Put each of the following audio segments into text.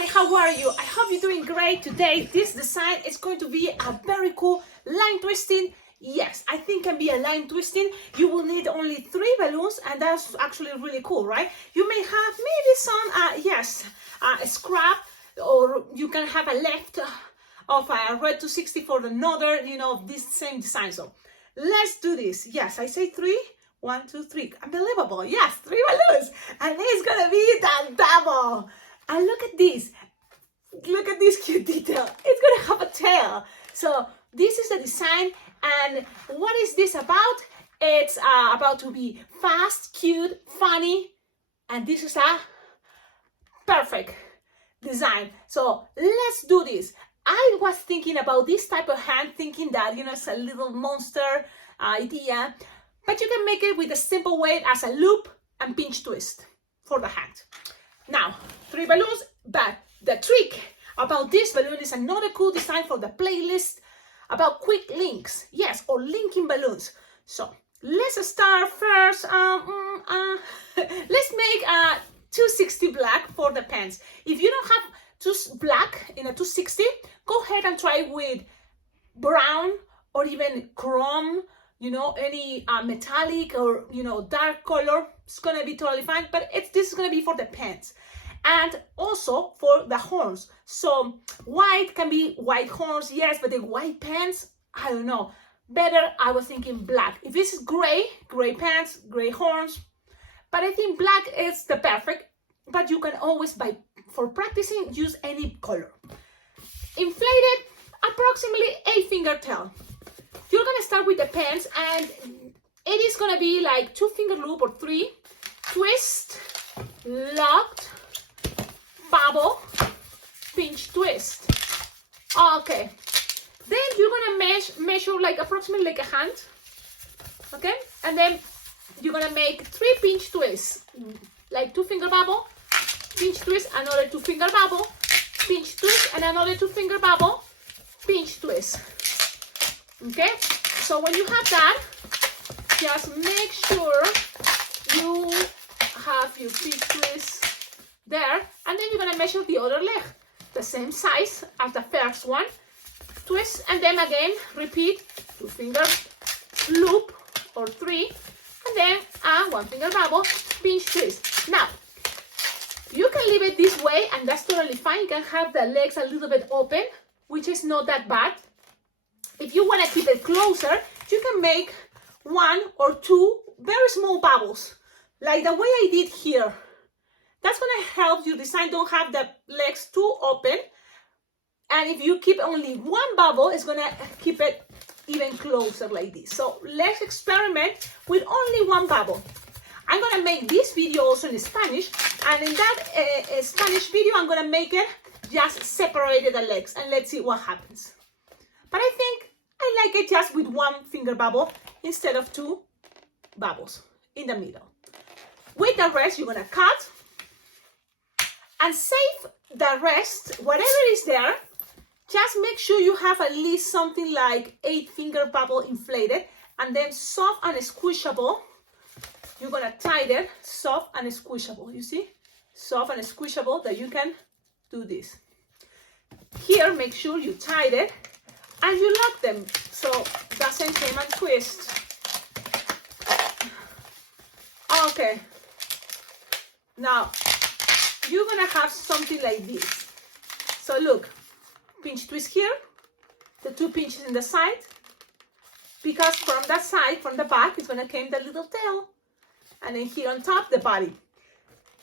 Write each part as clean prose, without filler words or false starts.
everybody, how are you? I hope you're doing great. Today this design is going to be a very cool line twisting. Yes, I think can be a line twisting. You will need only 3 balloons, and that's actually really cool, right? You may have maybe some scrap, or you can have a left of a red 260 for another, this same design. So let's do this. Yes, I say 3. 1, 2, 3. Unbelievable. Yes, 3 balloons, and it's gonna be the double. And look at this. Look at this cute detail. It's gonna have a tail. So this is the design. And what is this about? It's about to be fast, cute, funny, and this is a perfect design. So let's do this. I was thinking about this type of hand, thinking that, it's a little monster idea, but you can make it with a simple way as a loop and pinch twist for the hand. Now, 3 balloons, but the trick about this balloon is another cool design for the playlist about quick links, yes, or linking balloons. So let's start first. Let's make a 260 black for the pants. If you don't have black in a 260, go ahead and try with brown or even chrome, any metallic or dark color. It's gonna be totally fine, but this is gonna be for the pants. And also for the horns. So white can be white horns, yes, but the white pants, I don't know. Better, I was thinking black. If this is gray pants, gray horns. But I think black is the perfect, but you can always, for practicing, use any color. Inflated, approximately 8-finger tail. You're gonna start with the pants, and it is gonna be like 2-finger loop or 3, twist, locked, bubble, pinch, twist. Okay, then you're gonna measure like approximately like a hand, okay, and then you're gonna make 3 pinch twists, like 2-finger bubble, pinch twist, another 2-finger bubble, pinch twist, and another 2-finger bubble, pinch twist. Okay, so when you have that, just make sure you have your pinch twist there, and then you're gonna measure the other leg, the same size as the first one, twist, and then again repeat 2-finger loop or 3, and then a 1-finger bubble, pinch twist. Now you can leave it this way, and that's totally fine. You can have the legs a little bit open, which is not that bad. If you want to keep it closer, you can make 1 or 2 very small bubbles, like the way I did here. That's gonna help your design don't have the legs too open. And if you keep only 1 bubble, it's gonna keep it even closer like this. So let's experiment with only 1 bubble. I'm gonna make this video also in Spanish, and in that Spanish video, I'm gonna make it just separated the legs, and let's see what happens. But I think I like it just with 1-finger bubble instead of 2 bubbles in the middle. With the rest, you're gonna cut and save the rest, whatever is there. Just make sure you have at least something like 8-finger bubble inflated, and then soft and squishable. You're gonna tie it soft and squishable. You see, soft and squishable, that you can do this. Here, make sure you tie it and you lock them so it doesn't come and twist. Okay. Now you're gonna have something like this. So look, pinch twist here, the 2 pinches in the side, because from that side, from the back, it's gonna come the little tail, and then here on top, the body.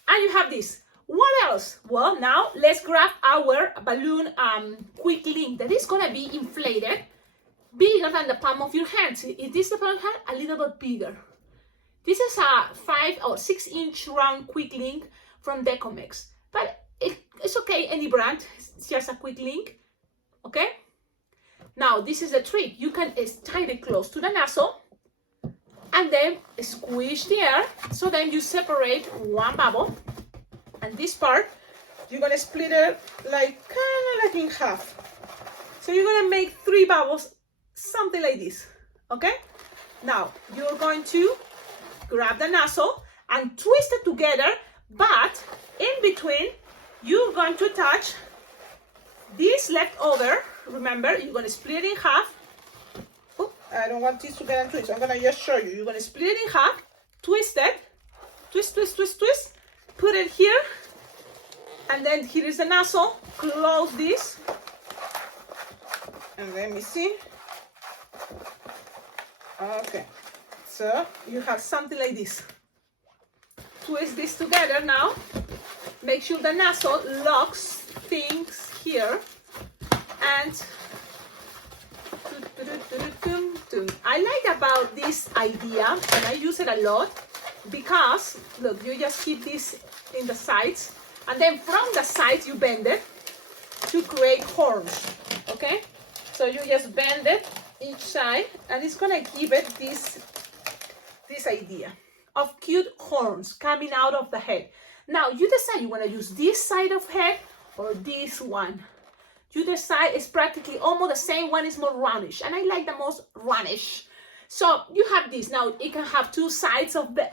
And you have this. What else? Well, now let's grab our balloon quick link that is gonna be inflated, bigger than the palm of your hand. See, if this is the palm of your hand, a little bit bigger. This is a 5 or 6-inch round quick link from Decomex, but it's okay, any brand. It's just a quick link. Okay, now this is the trick. You can tie it close to the nozzle and then squish the air, so then you separate 1 bubble, and this part you're gonna split it like in half. So you're gonna make 3 bubbles, something like this. Okay, now you're going to grab the nozzle and twist it together, but in between you're going to attach this leftover. Remember, you're going to split it in half. Oh, I don't want this to get into it, so I'm going to just show you. You're going to split it in half, twist it, twist, twist, twist, twist, put it here, and then here is the nozzle. Close this, and let me see. Okay, so you have something like this. Twist this together now. Make sure the nozzle locks things here, and I like about this idea, and I use it a lot, because look, you just keep this in the sides, and then from the sides you bend it to create horns. Okay, so you just bend it each side, and it's gonna give it this idea of cute horns coming out of the head. Now you decide you want to use this side of head or this one. You decide. It's practically almost the same. One is more roundish, and I like the most roundish. So you have this. Now it can have two sides of the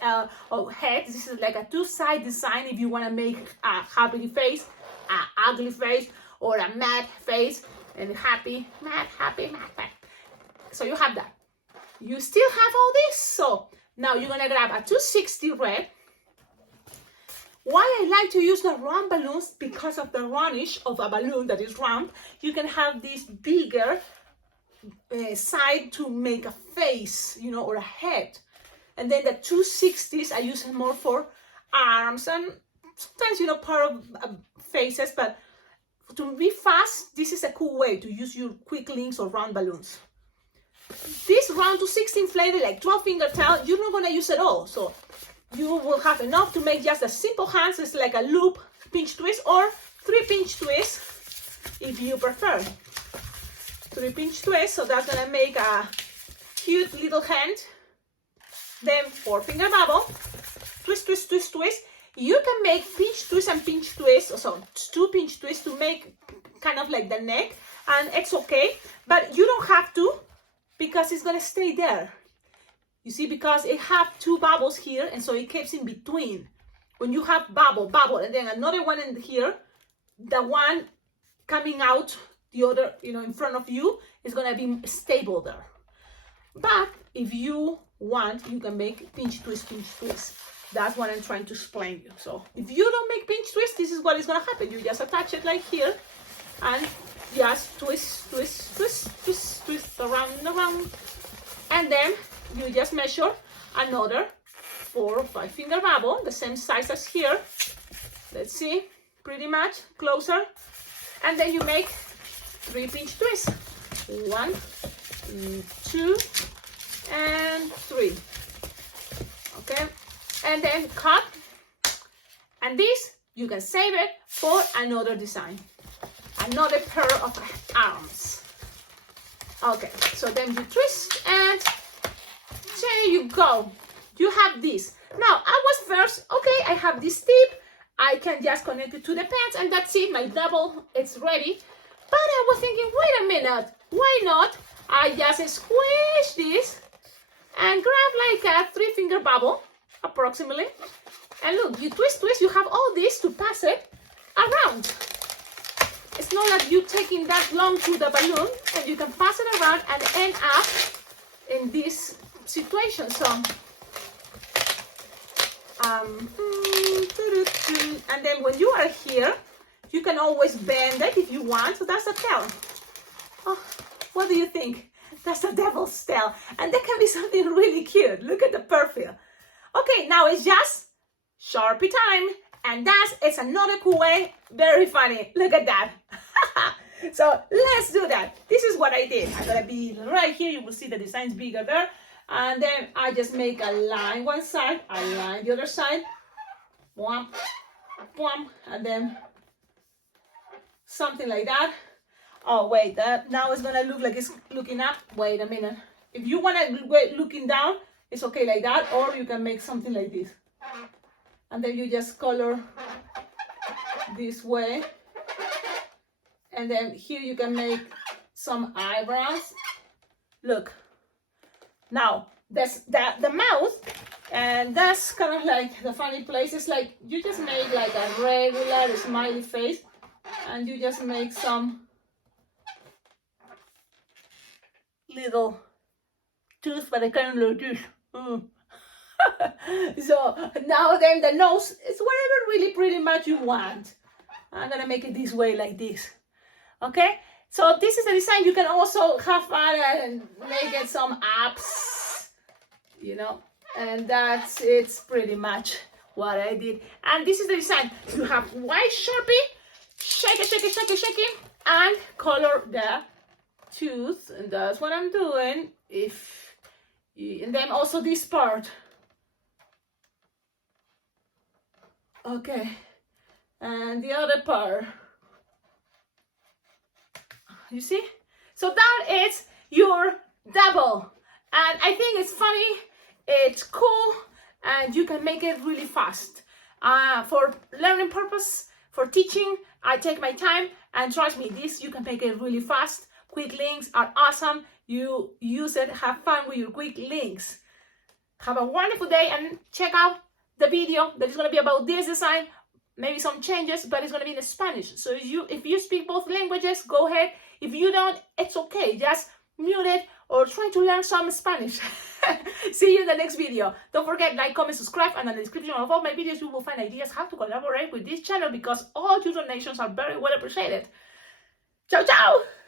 head. This is like a two-side design if you want to make a happy face, an ugly face, or a mad face, and happy, mad, happy, mad. So you have that. You still have all this. So now you're gonna grab a 260 red. Why I like to use the round balloons, because of the roundish of a balloon that is round. You can have this bigger side to make a face, you know, or a head. And then the 260s, I use it more for arms and sometimes, you know, part of faces. But to be fast, this is a cool way to use your quick links or round balloons. This round 260 inflated, like 12 finger tail, you're not going to use it all. So you will have enough to make just a simple hands. It's like a loop pinch twist, or 3 pinch twists if you prefer. 3 pinch twists, so that's gonna make a cute little hand. Then 4 finger bubble, twist, twist, twist, twist. You can make pinch twist and pinch twist, so 2 pinch twists to make kind of like the neck, and it's okay, but you don't have to, because it's gonna stay there. You see, because it have 2 bubbles here, and so it keeps in between. When you have bubble, and then another one in here, the one coming out, the other, you know, in front of you, is gonna be stable there. But if you want, you can make pinch twist, pinch twist. That's what I'm trying to explain you. So if you don't make pinch twist, this is what is gonna happen. You just attach it like here, and just twist, twist, twist, twist, twist around and around, and then you just measure another 4 or 5 finger bubble, the same size as here. Let's see, pretty much closer. And then you make 3 pinch twists. 1, 2, and 3. Okay, and then cut. And this, you can save it for another design, another pair of arms. Okay, so then you twist, and there you go. You have this. Now, I was first, okay, I have this tip. I can just connect it to the pants, and that's it. My double, it's ready. But I was thinking, wait a minute, why not? I just squish this and grab like a 3 finger bubble, approximately. And look, you twist, twist, you have all this to pass it around. It's not like you taking that long to the balloon, and you can pass it around and end up in this situation. So and then when you are here, you can always bend it if you want. So that's a tail. Oh, what do you think? That's a devil's tail, and that can be something really cute. Look at the perfume. Okay, now it's just Sharpie time, and it's another cool way. Very funny. Look at that. So let's do that. This is what I did. I'm gonna be right here. You will see the designs bigger there. And then I just make a line one side, a line the other side, boom, boom, and then something like that. Oh wait, that now it's gonna look like it's looking up. Wait a minute. If you wanna wait looking down, it's okay like that, or you can make something like this. And then you just color this way. And then here you can make some eyebrows. Look. Now, the mouth, And that's kind of like the funny places, like you just make like a regular smiley face and you just make some little tooth, but I can't look this. So now then the nose is whatever really pretty much you want. I'm gonna make it this way, like this. Okay, so this is the design. You can also have fun and make it some apps, you know, and it's pretty much what I did. And this is the design. You have white Sharpie, shake it, shake it, shake it, shake it, and color the tooth, and that's what I'm doing. And then also this part. Okay, and the other part. You see? So that is your double. And I think it's funny, it's cool, and you can make it really fast. For learning purpose, for teaching, I take my time, and trust me, this you can make it really fast. Quick links are awesome. You use it, have fun with your quick links. Have a wonderful day, and check out the video that is going to be about this design, maybe some changes, but it's going to be in Spanish. So if you speak both languages, go ahead. If you don't, it's okay. Just mute it or try to learn some Spanish. See you in the next video. Don't forget, like, comment, subscribe, and in the description of all my videos, you will find ideas how to collaborate with this channel, because all your donations are very well appreciated. Ciao, ciao!